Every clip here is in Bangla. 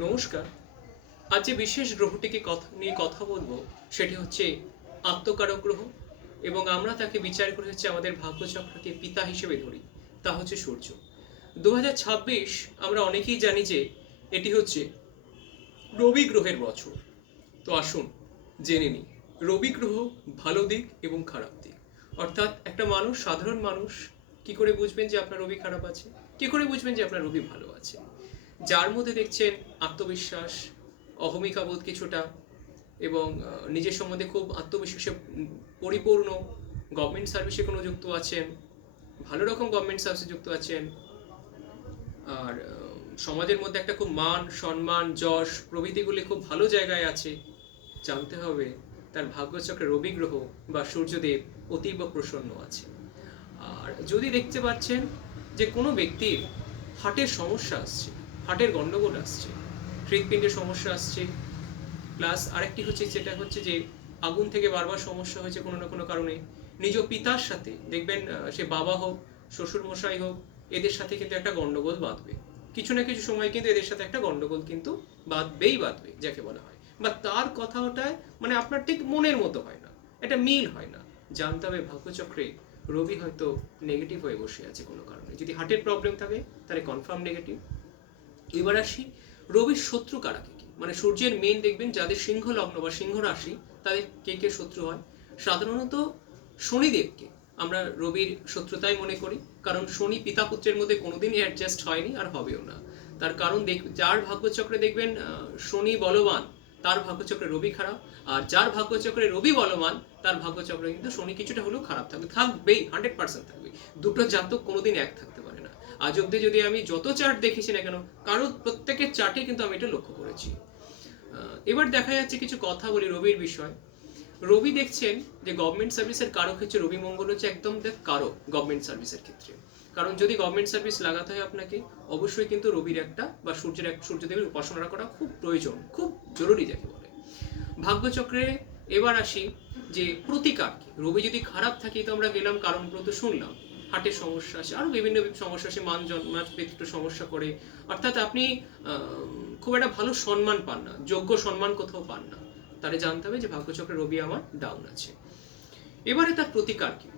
নমস্কার। আজ যে বিশেষ গ্রহটিকে নিয়ে কথা বলবো সেটি হচ্ছে আত্মকারক গ্রহ, এবং আমরা তাকে বিচার করে হচ্ছে আমাদের ভাগ্যচক্রকে পিতা হিসেবে ধরি, তা হচ্ছে সূর্য। 2026 আমরা অনেকেই জানি যে এটি হচ্ছে রবি গ্রহের বছর। তো আসুন জেনে নিই রবি গ্রহ ভালো দিক এবং খারাপ দিক। অর্থাৎ একটা মানুষ, সাধারণ মানুষ কি করে বুঝবেন যে আপনার রবি খারাপ আছে, কি করে বুঝবেন যে আপনার রবি ভালো আছে? যার মধ্যে দেখছেন আত্মবিশ্বাস, অহমিকা বোধ কিছুটা, এবং নিজের সম্বন্ধে খুব আত্মবিশ্বাসে পরিপূর্ণ, গভর্নমেন্ট সার্ভিসে কোনো যুক্ত আছেন, ভালো রকম গভর্নমেন্ট সার্ভিসে যুক্ত আছেন, আর সমাজের মধ্যে একটা খুব মান সম্মান যশ প্রভৃতিগুলি খুব ভালো জায়গায় আছে, জানতে হবে তার ভাগ্যচক্রে রবি গ্রহ বা সূর্যদেব অতীব প্রসন্ন আছে। আর যদি দেখতে পাচ্ছেন যে কোনো ব্যক্তির হার্টের সমস্যা আসছে, হার্টের গন্ডগোল আসছে, হৃৎপিণ্ডের সমস্যা আসছে, প্লাস আরেকটি হচ্ছে যেটা হচ্ছে যে আগুন থেকে বারবার সমস্যা হয়েছে কোনো না কোনো কারণে, নিজ পিতার সাথে দেখবেন, সে বাবা হোক, শ্বশুর মশাই হোক, এদের সাথে কিন্তু একটা গন্ডগোল বাঁধবে, কিছু না কিছু সময় কিন্তু এদের সাথে একটা গন্ডগোল কিন্তু বাঁধবে যাকে বলা হয়, বা তার কথাটায় মানে আপনার ঠিক মনের মতো হয় না, এটা মিল হয় না। জানতে হবে ভাগ্যচক্রে রবি হয়তো নেগেটিভ হয়ে বসে আছে কোনো কারণে। যদি হার্টের প্রবলেম থাকে তাহলে কনফার্ম নেগেটিভ। এবার আসি রবির শত্রু কারা কে কি, মানে সূর্যের মেন দেখবেন যাদের সিংহ লগ্ন বা সিংহ রাশি তাদের কে কে শত্রু হয়। সাধারণত শনিদেবকে আমরা রবির শত্রুতাই মনে করি, কারণ শনি পিতা পুত্রের মধ্যে কোনোদিনই অ্যাডজাস্ট হয়নি আর হবেও না। তার কারণ যার ভাগ্যচক্রে দেখবেন শনি বলবান তার ভাগ্যচক্রে রবি খারাপ, আর যার ভাগ্যচক্রে রবি বলবান তার ভাগ্যচক্রে কিন্তু শনি কিছুটা হলেও খারাপ থাকবে, থাকবেই, 100% থাকবে। দুটো জাতক কোনোদিন এক থাকতে পারে না। আজ অব্দি যদি আমি যত চার্ট দেখেছি না কেন, কারো প্রত্যেকের চার্টে কিন্তু আমি এটা লক্ষ্য করেছি। এবার দেখা যাচ্ছে কিছু কথা বলি রবির বিষয়। রবি দেখছেন যে গভর্নমেন্ট সার্ভিসের কারক হচ্ছে রবি, মঙ্গল হচ্ছে একদম কারক গভর্নমেন্ট সার্ভিসের ক্ষেত্রে। কারণ যদি গভর্নমেন্ট সার্ভিস লাগাতে হয় আপনাকে, অবশ্যই কিন্তু রবির একটা বা সূর্যদেবের উপাসনা করা খুব প্রয়োজন, খুব জরুরি যাকে বলে। ভাগ্যচক্রে এবার আসি যে প্রতিকার কি। রবি যদি খারাপ থাকে তো আমরা গেলাম কারণব্রত শুনলাম, হার্টের সমস্যা আসে, আরো বিভিন্ন সমস্যা আসে, মান জন্মার একটু সমস্যা করে, অর্থাৎ আপনি খুব একটা ভালো সম্মান পান না, যোগ্য সম্মান কোথাও পান না, তাহলে জানতে হবে যে ভাগ্যচক্রে রবি আমার ডাউন আছে। এবারে তার প্রতিকার কি।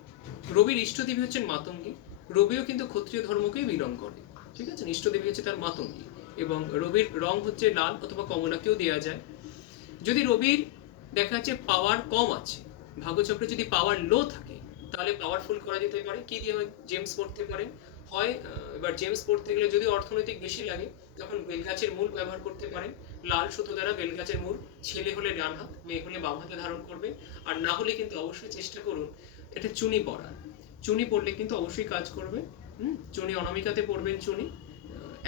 রবির ইষ্টদেবী হচ্ছেন মাতঙ্গী। রবিও কিন্তু ক্ষত্রিয় ধর্মকেই বিলং করে, ঠিক আছে, ইষ্টদেবী হচ্ছে তার মাতঙ্গী, এবং রবির রং হচ্ছে লাল অথবা কমলাকেও দেওয়া যায়। যদি রবির দেখা যাচ্ছে পাওয়ার কম আছে, ভাগ্যচক্রে যদি পাওয়ার লো থাকে, তাহলে পাওয়ারফুল করা যেতে পারে কি দিয়ে, জেমস পড়তে পারেন। হয় এবার জেমস পড়তে গেলে যদি অর্থনৈতিক বেশি লাগে তখন বেলগাছের মূল ব্যবহার করতে পারেন, লাল সুতো দ্বারা বেলগাছের মূল, ছেলে হলে ডান হাত, মেয়ে হলে বাম হাতে ধারণ করবে। আর না হলে কিন্তু অবশ্যই চেষ্টা করুন এটা চুনি পরার, চুনি পড়লে কিন্তু অবশ্যই কাজ করবে। চুনি অনামিকাতে পড়বেন চুনি।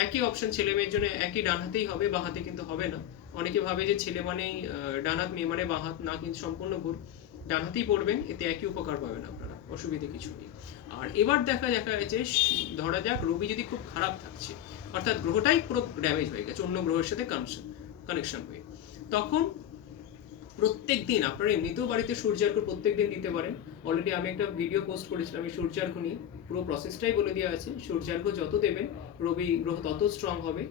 একই অপশন ছেলে মেয়ের জন্য, একই ডান হাতেই হবে, বাঁ হাতে কিন্তু হবে না। অনেকে ভাবে যে ছেলে মানেই ডান হাত, মেয়ে মানে বাঁ হাত, না, কিন্তু সম্পূর্ণ ভুল। ডান হাতেই পড়বেন, এতে একই উপকার পাবেন আপনারা, অসুবিধে কিছু নেই। আর এবার দেখা যাচ্ছে ধরা যাক রবি যদি খুব খারাপ থাকছে, অর্থাৎ গ্রহটাই পুরো ড্যামেজ হয়ে গেছে অন্য গ্রহের সাথে কানেকশন হয়ে, তখন প্রত্যেক দিন আপনারা এমনিতেও বাড়িতে সূর্যার্ঘ্য প্রত্যেক দিন দিতে পারেন। অলরেডি আমি একটা ভিডিও পোস্ট করেছিলাম এই সূর্যার্ঘ্য নিয়ে, পুরো প্রসেসটাই বলে দেওয়া আছে। সূর্যার্ঘ্য যত দেবেন রবি গ্রহ তত স্ট্রং হবে।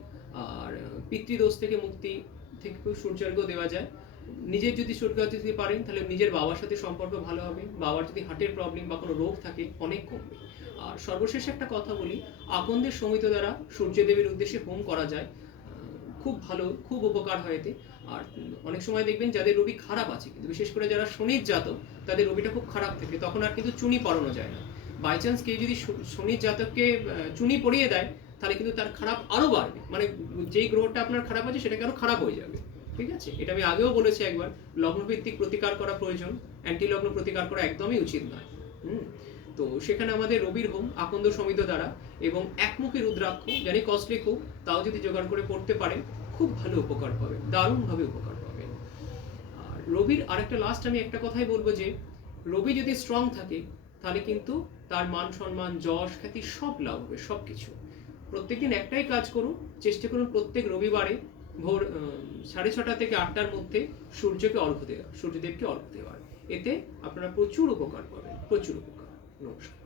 আর পিতৃদোষ থেকে মুক্তি থেকে সূর্যার্ঘ্য দেওয়া যায়। নিজের যদি সূর্যার্ঘ্য দিতে পারেন তাহলে নিজের বাবার সাথে সম্পর্ক ভালো হবে, বাবার যদি হার্টের প্রবলেম বা কোনো রোগ থাকে অনেক কমবে। আর সর্বশেষ একটা কথা বলি, আকন্দের সমিত দ্বারা সূর্যদেবের উদ্দেশ্যে হোম করা যায়, খুব ভালো, খুব উপকার হয় এতে। আর অনেক সময় দেখবেন যাদের রবি খারাপ আছে, কিন্তু বিশেষ করে যারা শনির জাতক তাদের রবিটা খুব খারাপ থাকে, তখন আর কিন্তু চুনি পড়ানো যায় না। বাই চান্স কেউ যদি শনির জাতককে চুনি পড়িয়ে দেয় তাহলে কিন্তু তার খারাপ আরো বাড়বে, মানে যেই গ্রহটা আপনার খারাপ আছে সেটাকে আরো খারাপ হয়ে যাবে, ঠিক আছে। এটা আমি আগেও বলেছি একবার, লগ্নভিত্তিক প্রতিকার করা প্রয়োজন, অ্যান্টি লগ্ন প্রতিকার করা একদমই উচিত নয়। তো সেখানে আমাদের রবির হোম আকন্দ সমিত দ্বারা এবং একমুখী রুদ্রাক্ষ, জানি কস্টলি খুব, তাও যদি জোগাড় করে পড়তে পারেন খুব ভালো উপকার পাবেন, দারুণভাবে উপকার পাবেন। আর রবির আরেকটা লাস্ট আমি একটা কথাই বলবো যে রবি যদি স্ট্রং থাকে তাহলে কিন্তু তার মান সম্মান যশ খ্যাতি সব লাভ হবে, সব কিছু। প্রত্যেকদিন একটাই কাজ করুন, চেষ্টা করুন প্রত্যেক রবিবারে ভোর 6:30 থেকে 8টার মধ্যে সূর্যকে অর্ঘ্য দেওয়া, সূর্যদেবকে অর্ঘ্য দেওয়ার, এতে আপনারা প্রচুর উপকার পাবেন, প্রচুর উপকার। নমস্কার।